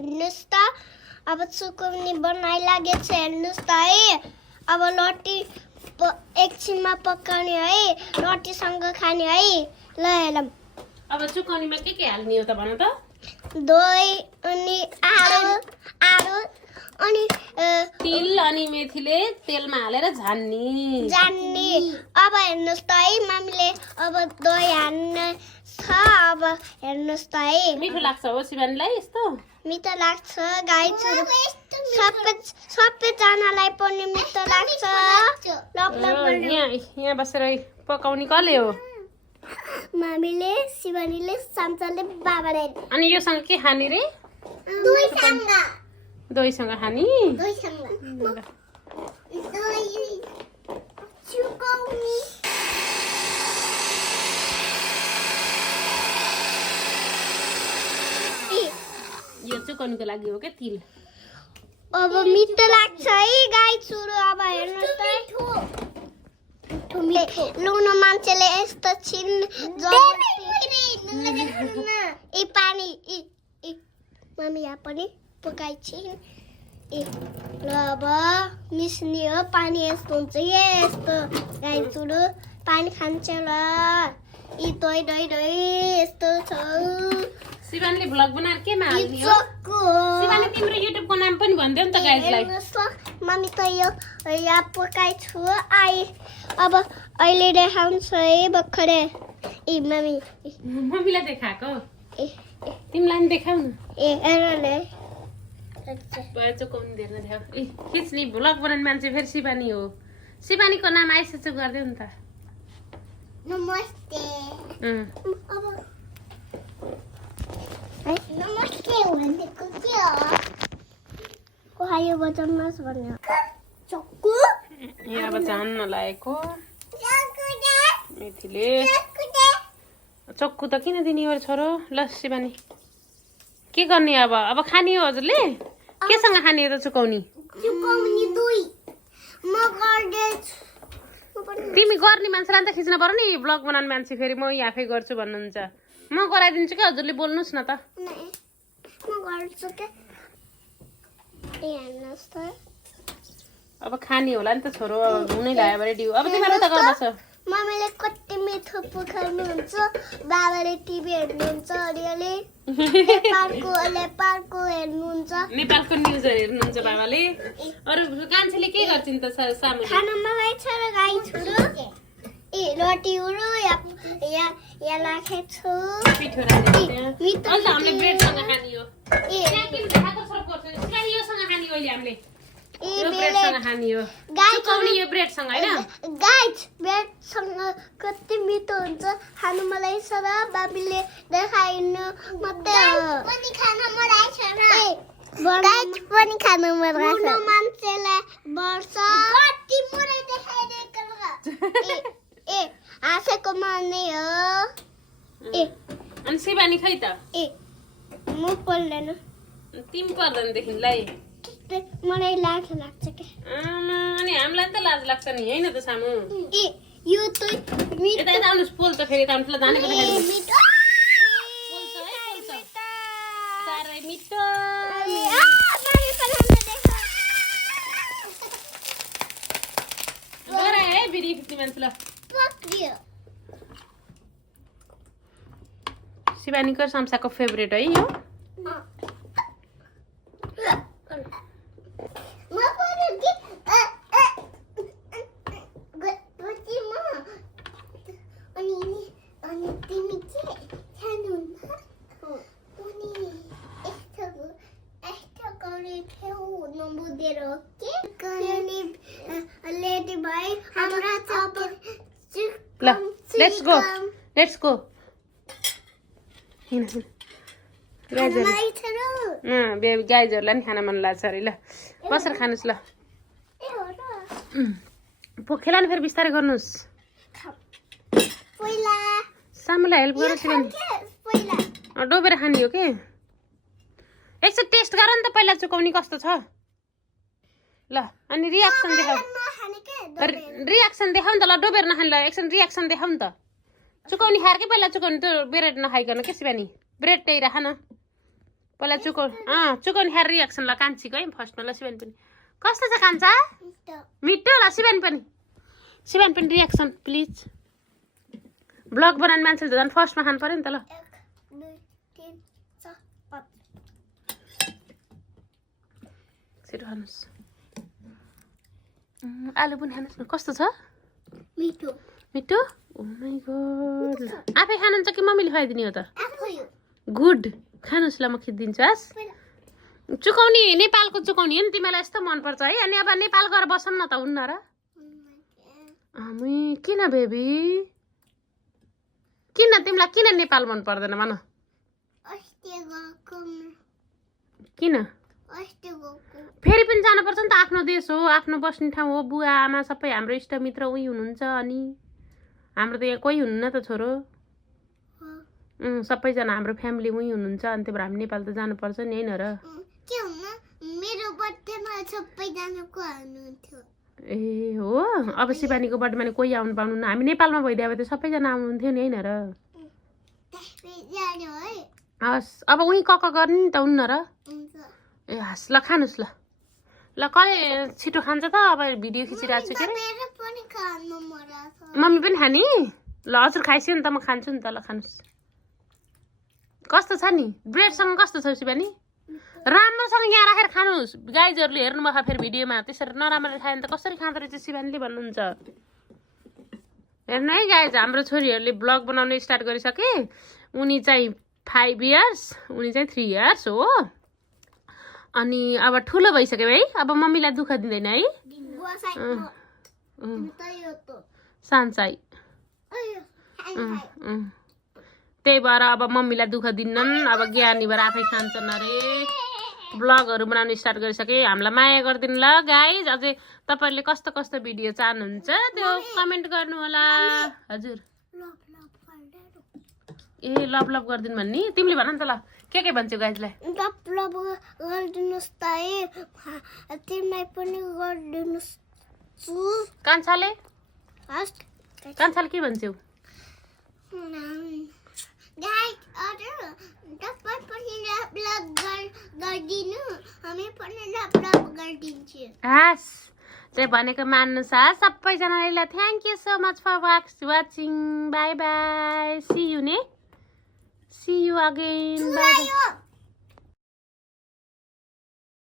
हेर्नुस् त अब चुकुनी बनाइलागेछ हेर्नुस् त है अब रोटी एकछिनमा पकाउने है रोटीसँग खाने है ल हेरौँ अब चुकौनीमा के हाल्ने हो त भन त दही अनि आलु अनि तिल अनि मेथीले तेलमा हालेर जान्ने अब हेर्नुस् त है मम्मीले अब दही हाल्न छ अब हेर्नुस् त है मिठो लाग्छ हो शिवानीलाई यस्तो मिठो लाग्छ गाई छोरो सबैजनालाई पनि मिठो लाग्छ यहाँ बसेर पकाउने कसले हो मम्मीले शिवानीले साम्चाले बाबाले अनि योसँग के खाने रे दहीसँग खाने यो चुकौनीको लागि हो क्या तिल अब मिठो लाग्छ है गाई छोरो अब हेर्नुहोस् त लुनो मान्छेले यस्तो छिन् ए पानी मम्मी यहाँ पनि पकाइछिन् ए ल अब मिस्ने हो पानी यस्तो हुन्छ यस्तो गाई छोरो पानी खान्छ ल यी दही दही दही यस्तो छ शिवानीले भ्लग बनाएर केमा हाल्ने हो शिवानी तिम्रो युट्युबको नाम पनि भन्देऊ नि त गाइजलाई मम्मी त यो यहाँ पकाइछु अब अहिले देखाउँछ है भर्खरै ए मम्मी मम्मीलाई देखाएको तिमीलाई पनि देखाउ न ए हेर चुकौनी धेर देखाऊ ए खिच्ने भ्लग बनाउने मान्छे फेरि शिवानी हो शिवानीको नाम आइसक्छ गरिदेऊ नि त नमस्ते नमस्ते भनेको के हो ओहायो बजाउनुहोस् भन्यो चक्कु यहाँ अब जान्न लागेको मेथीले चक्कु त किन दिने हो छोरो ल शिवानी के गर्ने अब खाने हो हजुरले केसँग खाने हो त चुकौनी दुई म गर्दैछु तिमी गर्ने मान्छेलाई त खिच्न पर्यो नि ब्लग बनाउने मान्छे फेरि म आफै गर्छु भन्नुहुन्छ म गराइदिन्छु क्या हजुरले बोल्नुहोस् न त म गर्छु के हेर्नुहोस् त अब खाने होला नि त छोरो अब हुनै लाग्यो भने डिउ अब तिमीहरू त गर्दछ मम्मीले कति मिठो पकाउनुहुन्छ बाबाले टिभी हेर्नुहुन्छ अलिअलि नेपालको हेर्नुहुन्छ नेपालको न्युजहरू हेर्नुहुन्छ बाबाले अरू कान्छेले के गर्छिन् त सामु खाना मलाई छ र गाई छोरो ए रोटीहरू यहाँ राखेछु पिठो राखेको अहिले हामीले ब्रेडसँग खाने हो योसँग खाने हो अहिले हामीले यो ब्रेडसँग खाने हो चुकौनी यो ब्रेडसँग हैन गाइस ब्रेडसँग कति मिठो हुन्छ खानु मलाई छ र बाबीले देखाइनु मात्रै हो पनि खानु मलाई छ र गाइस पनि खानु मलाई छ मान्छेलाई वर्ष कति मुरै देखाइदिएको ए हाँसेको मान्ने हो ए अनि शिवानी खै त ए म पर्दैन तिमी पर्दैनदेखिलाई मलाई लाज लाग्छ के अनि हामीलाई त लाज लाग्छ नि हैन त सामु ए यो त यता यता आउनुहोस् पोल त फेरि कामलाई जानेको देखाइदिनु साह्रै मिठो गराए है बिरी खिच्ने मान्छेलाई शिवानीको सम्साको फेभरेट है यो Let's go. गाइजहरूलाई नि खान मन लाग्छ अरे ल बसेर खानुहोस् ल खेला नि फेरि बिस्तारै गर्नुहोस् सामुलाई हेल्प गर डोबेर खाने हो के एकछिन टेस्ट गर नि त पहिला चुकौनी कस्तो छ ल अनि रियाक्सन देखाऊ नि त ल डोबेर नखाने ल एकछिन रियाक्सन देखाऊ नि त चुकौनी खाएर के पहिला चुकौनी त ब्रेड नखाइकन के शिवानी ब्रेड त्यही राख न पहिला चुकाउने खाएर रियाक्सन ल कान्छीको है फर्स्टमा ल शिवानी पनि कस्तो छ कान्छा मिठो ल शिवानी पनि रियाक्सन प्लिज ब्लग बनाउने मान्छेले झन् फर्स्टमा खानु पर्यो नि त ल 1 2 3 4 5 छिटो खानुहोस् आलु पनि खानुहोस् न कस्तो छ मिठो ओ माई गॉड आफै खानुहुन्छ कि मम्मीले खुवाइदिने हो त गुड खानुहोस् ल म खिचिदिन्छु हस् चुकाउने नेपालको चुकाउने हो नि तिमीलाई यस्तो मनपर्छ है अनि अब नेपाल गएर बसौँ न त हुन्न र किन बेबी किन तिमीलाई किन नेपाल मन पर्दैन भन किन फेरि पनि जानुपर्छ नि त आफ्नो देश हो आफ्नो बस्ने ठाउँ हो बुवा आमा सबै हाम्रो इष्टमित्र उही हुनुहुन्छ अनि हाम्रो त यहाँ कोही हुन्न त छोरो सबैजना हाम्रो फ्यामिली उही हुनुहुन्छ अनि त्यही भएर हामी नेपाल त जानुपर्छ नि होइन र मेरो बर्थडेमा सबैजनाको आउनुहुन्थ्यो ए हो अब शिवानीको बर्थडेमा नि कोही आउनु पाउनु हामी नेपालमा भइदियो भने त सबैजना आउनुहुन्थ्यो नि होइन र हस् अब उही कक गर्ने नि त हुन्न र ए हस् ल खानुहोस् ल कसले छिटो खान्छ त अब भिडियो खिचिरहेको छु के मम्मी पनि खाने ल हजुर खाइसक्यो नि त म खान्छु नि त ल खानुहोस् कस्तो छ नि ब्रेडसँग कस्तो छ शिवानी राम्रोसँग यहाँ राखेर खानुहोस् गाइजहरूले हेर्नुभएको फेरि भिडियोमा त्यसरी नराम्ररी खायो भने त कसरी खाँदो रहेछ शिवानीले भन्नुहुन्छ हेर्नु है गाइज हाम्रो छोरीहरूले ब्लग बनाउन स्टार्ट गरिसके उनी चाहिँ 5 इयर्स उनी चाहिँ 3 इयर्स हो अनि अब ठुलो भइसक्यो है अब मम्मीलाई दुःख दिँदैन है सान्साई त्यही भएर अब मम्मीलाई दुःख दिन्नन् अब ज्ञानी भएर आफै खान्छन् अरे ब्लगहरू बनाउन स्टार्ट गरिसके हामीलाई माया गरिदिनु ल गाइज अझै तपाईँहरूले कस्तो कस्तो भिडियो चाहनुहुन्छ त्यो कमेन्ट गर्नु होला हजुर ए लभ गरिदिनु भन्ने तिमीले भन नि त ल के भन्छौ गाइजलाई लभ गरिदिनुहोस् त है तिमीलाई पनि गरिदिनुहोस् कान्छाले के भन्छौ हस् चाहिँ भनेको मान्नुहोस् है सबैजनालाई thank you so much for watching bye bye see you again by